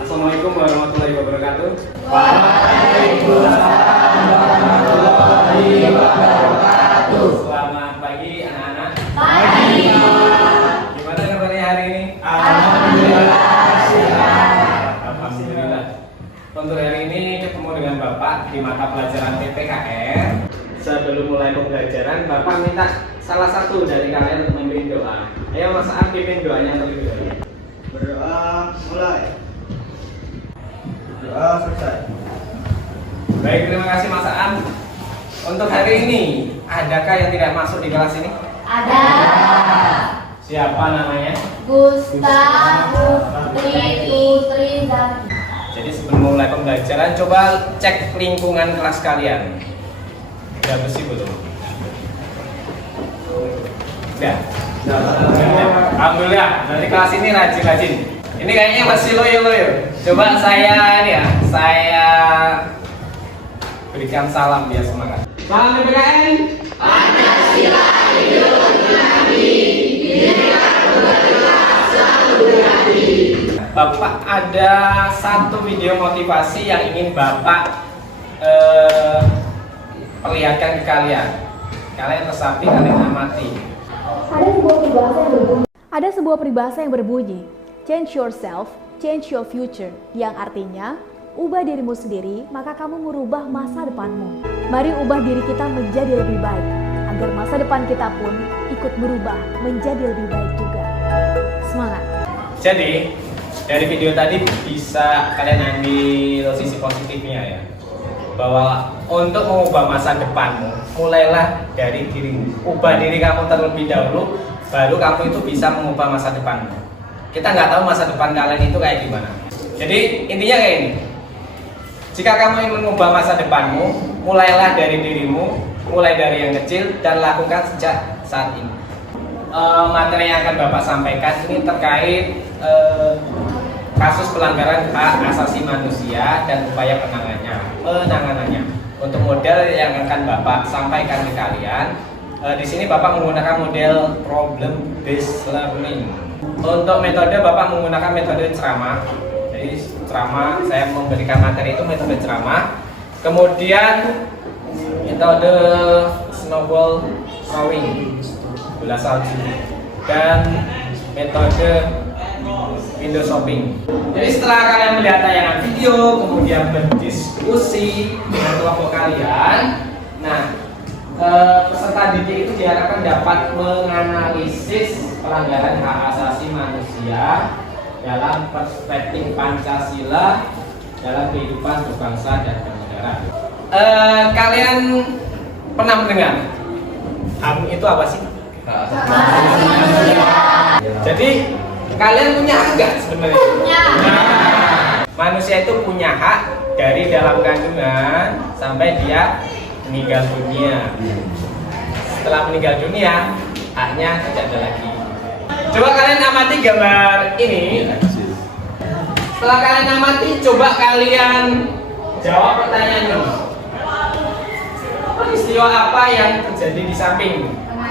Assalamualaikum warahmatullahi wabarakatuh. Waalaikumsalam warahmatullahi wabarakatuh. Selamat pagi anak-anak. Pagi. Gimana kabarnya hari ini? Alhamdulillah sehat. Alhamdulillah. Untuk hari ini ketemu dengan Bapak di mata pelajaran PPKN. Sebelum mulai pembelajaran, Bapak minta salah satu dari kalian untuk memimpin doa. Ayo Mas Aan pimpin doanya terlebih dahulu. Berdoa mulai. Doa selesai. Baik, terima kasih Mas Aan. Untuk hari ini, adakah yang tidak masuk di kelas ini? Ada Siapa namanya? Gustaf, Putri, dan Jadi sebelum mulai pembelajaran, coba cek lingkungan kelas kalian. Udah bersih belum? Udah. Alhamdulillah, dari kelas ini rajin-rajin. Ini kayaknya masih loyo-loyo. Coba saya ini ya, saya berikan salam biar semangat. Salam PPKN. Pancasila hidup menjadi Bhinneka Tunggal Ika selalu berhati. Bapak ada satu video motivasi yang ingin Bapak perlihatkan ke kalian. Kalian resapi, kalian amati. Ada sebuah peribahasa yang berbunyi, change yourself, change your future, yang artinya, ubah dirimu sendiri, maka kamu merubah masa depanmu. Mari ubah diri kita menjadi lebih baik, agar masa depan kita pun ikut berubah menjadi lebih baik juga. Semangat! Jadi, dari video tadi bisa kalian ambil sisi positifnya ya. Bahwa untuk mengubah masa depanmu, mulailah dari dirimu. Ubah diri kamu terlebih dahulu, baru kamu itu bisa mengubah masa depanmu. Kita nggak tahu masa depan kalian itu kayak gimana. Jadi intinya kayak ini. Jika kamu ingin mengubah masa depanmu, mulailah dari dirimu, mulai dari yang kecil dan lakukan sejak saat ini. Materi yang akan Bapak sampaikan ini terkait kasus pelanggaran hak asasi manusia dan upaya penanganannya. Untuk model yang akan Bapak sampaikan ke kalian, di sini Bapak menggunakan model problem based learning. Untuk metode Bapak menggunakan metode ceramah. Jadi ceramah, saya memberikan materi itu metode ceramah. Kemudian metode snowball throwing, bola salju, dan metode window shopping. Jadi setelah kalian melihat tayangan video, kemudian berdiskusi dengan kelompok kalian, nah peserta didik itu diharapkan dapat menganalisis pelanggaran hak asasi manusia dalam perspektif Pancasila dalam kehidupan berbangsa dan bernegara. Kalian pernah mendengar HAM itu apa sih? Jadi kalian punya hak nggak sebenarnya? Punya. Manusia itu punya hak dari dalam kandungan sampai dia meninggal dunia. Setelah meninggal dunia, haknya tidak ada lagi. Coba kalian amati gambar ini. Setelah kalian amati, coba kalian jawab pertanyaan ini. Peristiwa apa yang terjadi di samping?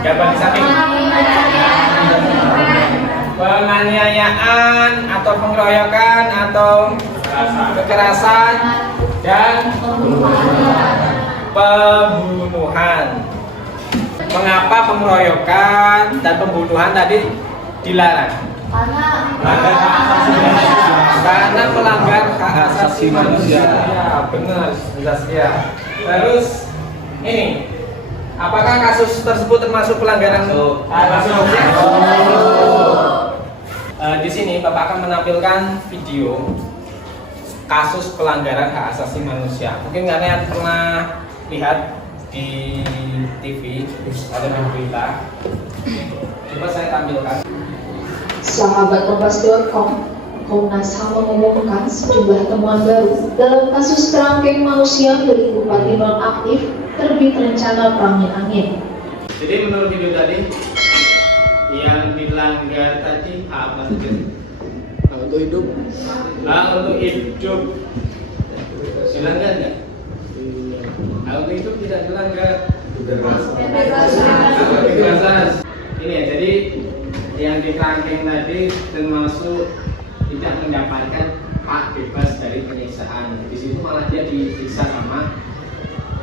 Gambar di samping. Penganiayaan atau pengeroyokan atau kekerasan dan pembunuhan. Mengapa pengeroyokan dan pembunuhan tadi dilarang? Karena melanggar hak asasi manusia. Ya, benar, jelas ya. Terus ini, apakah kasus tersebut termasuk pelanggaran hak asasi manusia? Di sini Bapak akan menampilkan video kasus pelanggaran hak asasi manusia. Mungkin kalian pernah lihat di TV atau di berita. Coba saya tampilkan. Sahabat Kompas.com, Komnas HAM mengumumkan sejumlah temuan baru dalam kasus kerangkeng manusia milik bupati nonaktif terbit rencana perangin angin. Jadi menurut video tadi, yang dilanggar tadi apa saja? Untuk hidup. Untuk hidup dilanggar nggak? Untuk hidup tidak dilanggar. Kebebasan. Ini ya, jadi yang di kerangkeng tadi termasuk tidak mendapatkan hak bebas dari penyiksaan. Di situ malah dia disiksa sama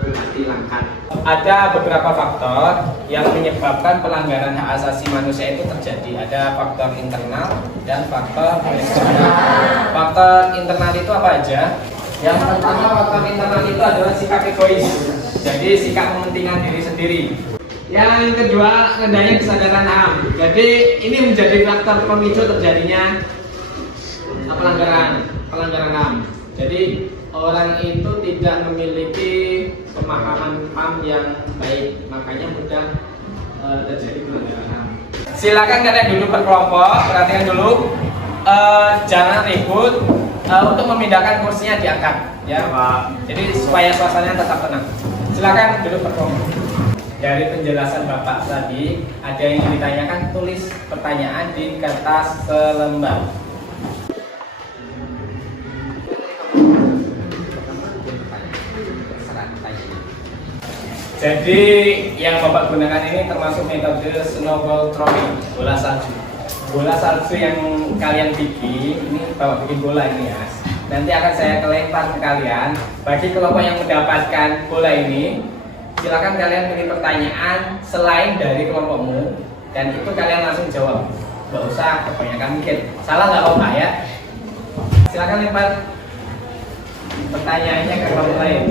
Bupati Langkat. Ada beberapa faktor yang menyebabkan pelanggaran hak asasi manusia itu terjadi. Ada faktor internal dan faktor eksternal. Faktor internal itu apa aja? Yang pertama, faktor internal itu adalah sikap egois. Jadi sikap mementingkan diri sendiri. Yang kedua, rendahnya kesadaran HAM. Jadi ini menjadi faktor pemicu terjadinya pelanggaran HAM. Jadi orang itu tidak memiliki pemahaman HAM yang baik, makanya mudah terjadi pelanggaran HAM. Silakan kalian duduk berkelompok, perhatikan dulu, jangan ribut. Untuk memindahkan kursinya diangkat, ya Pak. Jadi supaya suasananya tetap tenang. Silakan duduk berkelompok. Dari penjelasan Bapak tadi, ada yang ditanyakan, tulis pertanyaan di kertas selembar. Jadi yang Bapak gunakan ini termasuk metode snowball throwing, bola salju. Bola salju yang kalian bikin, ini Bapak bikin bola ini ya. Nanti akan saya lempar ke kalian. Bagi kelompok yang mendapatkan bola ini, silakan kalian pilih pertanyaan selain dari kelompokmu, dan itu kalian langsung jawab. Nggak usah kebanyakan mikir. Salah nggak apa-apa ya. Silakan lempar pertanyaannya ke kelompok lain.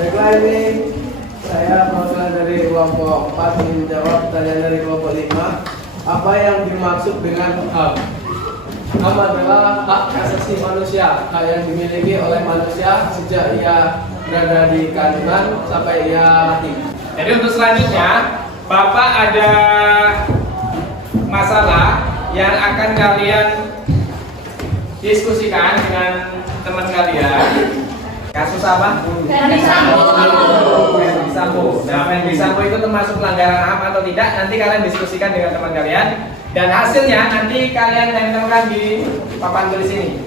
Baiklah, ini saya perwakilan dari kelompok 4 ingin menjawab pertanyaan dari kelompok 5. Apa yang dimaksud dengan HAM? HAM adalah hak asasi manusia, hak yang dimiliki oleh manusia sejak ia berada di kandungan sampai ia mati. Jadi untuk selanjutnya, Bapak ada masalah yang akan kalian diskusikan dengan teman kalian. Kasus apa? Ferdi Sambo. Ferdi Sambo. Nah, Ferdi Sambo itu termasuk pelanggaran HAM atau tidak? Nanti kalian diskusikan dengan teman kalian, dan hasilnya nanti kalian tempelkan di papan tulis ini.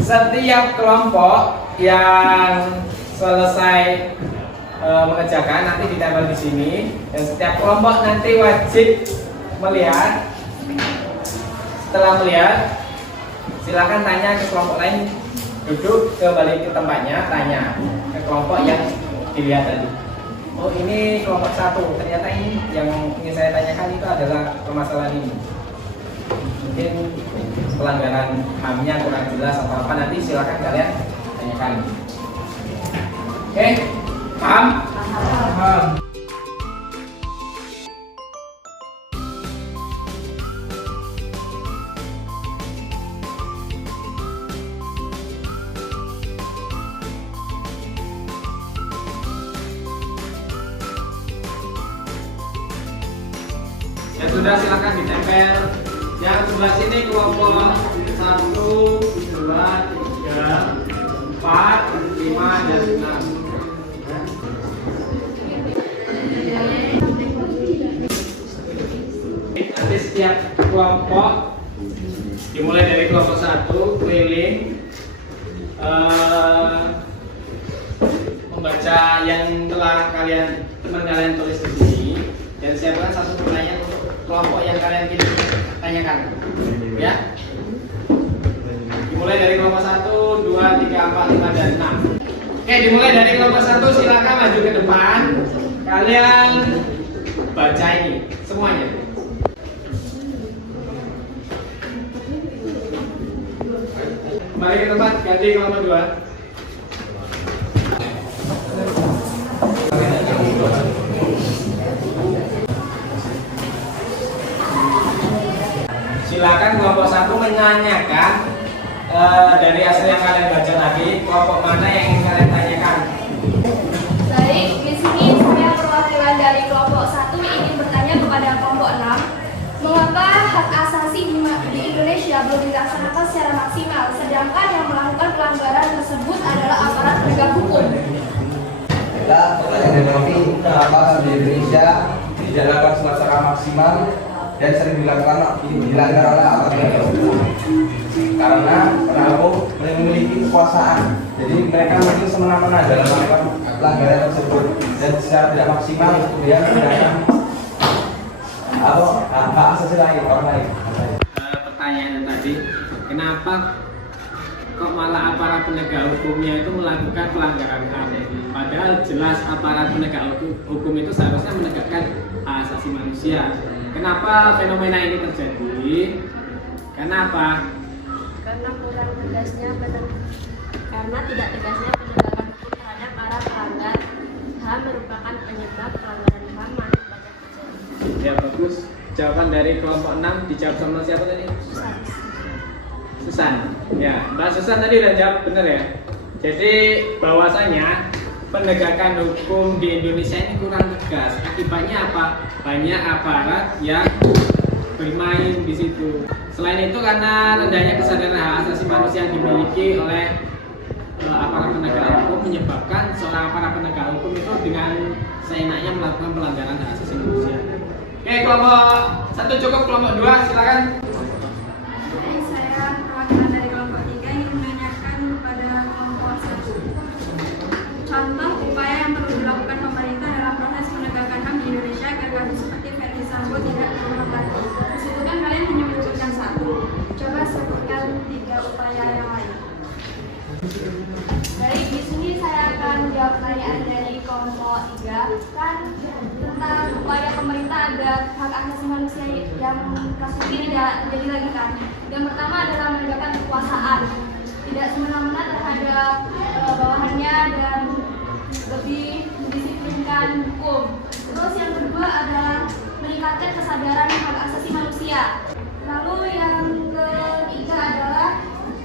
Setiap kelompok yang selesai mengerjakan nanti ditempel di sini, dan setiap kelompok nanti wajib melihat. Setelah melihat, silakan tanya ke kelompok lain. Duduk kembali ke tempatnya, tanya ke kelompok yang dilihat tadi. Oh, ini kelompok 1, ternyata ini yang ingin saya tanyakan itu adalah permasalahan ini. Mungkin pelanggaran HAM-nya kurang jelas atau apa, nanti silakan kalian tanyakan. Oke, paham? Paham. Ya sudah, silakan ditempel. Yang sebelah sini kelompok 1, 2, 3, 4, 5, dan 6. Nanti setiap kelompok dimulai dari kelompok 1 keliling membaca yang telah teman kalian tulis di sini, dan siapkan satu pertanyaan untuk kelompok yang kalian pilih tanyakan, ya. Dimulai dari kelompok 1, 2, 3, 4, 5, dan 6. Oke, dimulai dari kelompok 1, silakan maju ke depan. Kalian baca ini semuanya. Kembali ke tempat, ganti kelompok 2. Silakan kelompok 1 menanyakan dari hasil yang kalian baca tadi, kelompok mana yang ingin kalian tanyakan. Baik, di sini saya perwakilan dari kelompok 1 ingin bertanya kepada kelompok 6. Mengapa hak asasi di Indonesia belum dilaksanakan secara maksimal, sedangkan yang melakukan pelanggaran tersebut adalah aparat penegak hukum? Kita pertanyaan dari kami, kenapa di Indonesia tidak dilakukan secara maksimal dan sering dilanggar oleh aparat penegak hukum? Karena penegak hukum memiliki kekuasaan, jadi mereka mungkin semena-mena dalam melakukan pelanggaran tersebut, dan secara tidak maksimal kemudian menggunakan hak asasi lain orang lain. Pertanyaan tadi, kenapa kok malah aparat penegak hukumnya itu melakukan pelanggaran HAM? Padahal jelas aparat penegak hukum itu seharusnya menegakkan hak asasi manusia. Kenapa fenomena ini terjadi? Kenapa? Karena kurang tegasnya karena tidak tegasnya penegakan hukum terhadap para pelanggar HAM merupakan penyebab pelanggaran HAM makin banyak terjadi. Ya bagus. Jawaban dari kelompok 6 dijawab sama siapa tadi? Susan. Ya, Mbak Susan tadi udah jawab benar ya. Jadi bahwasanya penegakan hukum di Indonesia ini kurang tegas. Akibatnya apa? Banyak aparat yang bermain di situ. Selain itu karena rendahnya kesadaran hak asasi manusia yang dimiliki oleh aparat penegak hukum menyebabkan seorang aparat penegak hukum itu dengan seenaknya melakukan pelanggaran hak asasi manusia. Oke, kelompok 1 cukup, kelompok 2 silakan. Saya perwakilan dari kelompok 3 ingin menanyakan kepada kelompok 1. Contoh upaya yang perlu dilakukan pemerintah dalam proses penegakan HAM di Indonesia agar kasus seperti Verdi Sambo tidak terulang lagi. Meskipun kan kalian hanya menyebutkan 1, coba sebutkan 3 upaya yang lain. Baik, di sini saya akan menjawab pertanyaan dari kelompok 3 kan tentang upaya pemerintah agar hak asasi manusia yang kasus ini tidak terjadi lagi kan. Yang pertama adalah menegakkan kekuasaan, tidak semena-mena terhadap bawahannya dan lebih mendisiplinkan hukum. Terus yang kedua adalah meningkatkan kesadaran hak asasi manusia. Lalu yang ketiga adalah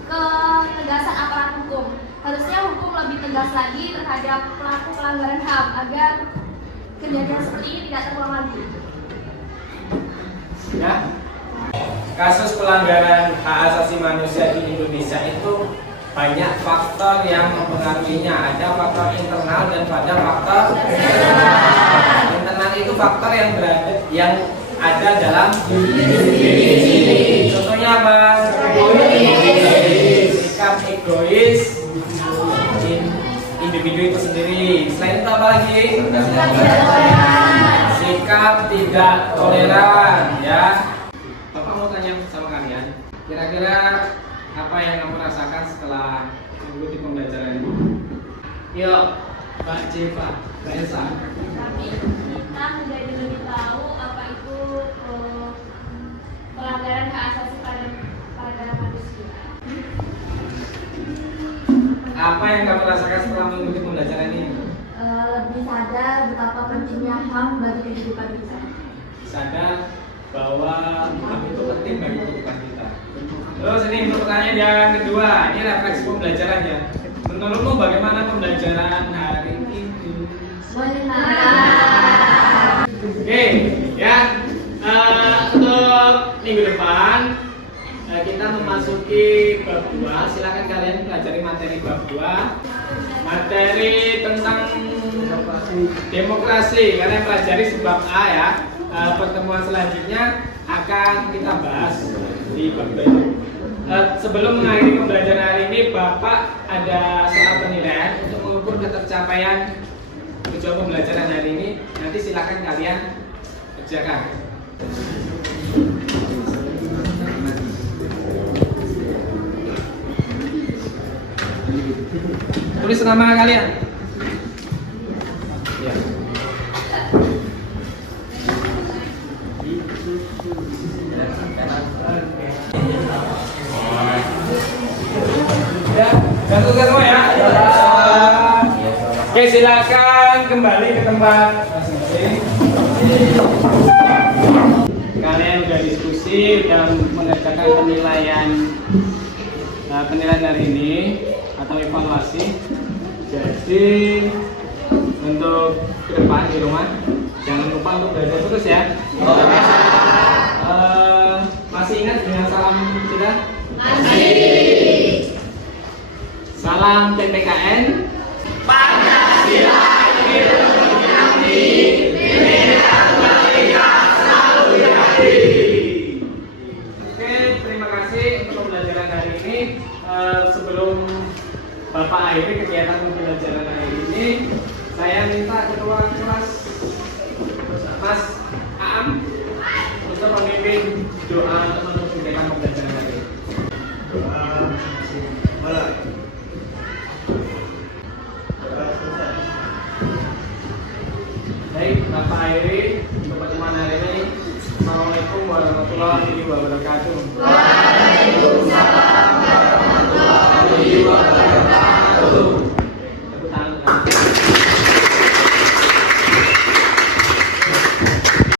ketegasan aparat hukum. Harusnya hukum lebih tegas lagi terhadap pelaku pelanggaran HAM agar kejadian seperti ini tidak terulang lagi. Ya. Kasus pelanggaran hak asasi manusia di Indonesia itu banyak faktor yang mempengaruhinya. Ada faktor internal dan pada faktor eksternal. Internal itu faktor yang ada dalam diri. Contohnya apa? Sikap egois individu itu sendiri. Selain itu apa lagi? Sikap tidak toleran, ya. Bapak mau tanya sama kalian, kira-kira apa yang kamu rasakan setelah mengikuti pembelajaran ini? Yuk, Mbak Jeva, Mbak Elsa. Kita menjadi lebih tahu apa itu pelanggaran hak asasi pada manusia. Apa yang kamu rasakan setelah mengikuti pembelajaran ini? Lebih sadar betapa pentingnya HAM bagi kehidupan kita. Sadar bahwa HAM itu penting bagi kehidupan kita. Terus ini untuk pertanyaan yang kedua, ini refleksi pembelajaran ya. Menurutmu bagaimana pembelajaran hari ini? Oke, ya. Untuk minggu depan kita memasuki bab 2. Silakan kalian pelajari materi bab 2. Materi tentang demokrasi. Kalian pelajari sebab A ya. Pertemuan selanjutnya akan kita bahas di bab 2. Sebelum mengakhiri pembelajaran hari ini, Bapak ada soal penilaian untuk mengukur ketercapaian tujuan pembelajaran hari ini. Nanti silakan kalian kerjakan. Tulis nama kalian. Ya. Ya, gantung semua ya. Oke, silakan kembali ke tempat masing-masing. Kalian udah diskusi, udah mengerjakan penilaian hari ini atau evaluasi. Jadi untuk ke depan di rumah jangan lupa untuk belajar terus ya. Masih ingat dengan salam kita? Masih. Salam PPKN. Pancasila Hidup Yamni. Bhinneka Tunggal Ika selalu jadi. Oke, terima kasih untuk pembelajaran hari ini. Sebelum Bapak akhiri kegiatan pembelajaran hari ini, saya minta ketua kelas Mas Aam untuk memimpin doa untuk menutup kegiatan pembelajaran hari ini. Waalaikumsalam warahmatullahi wabarakatuh.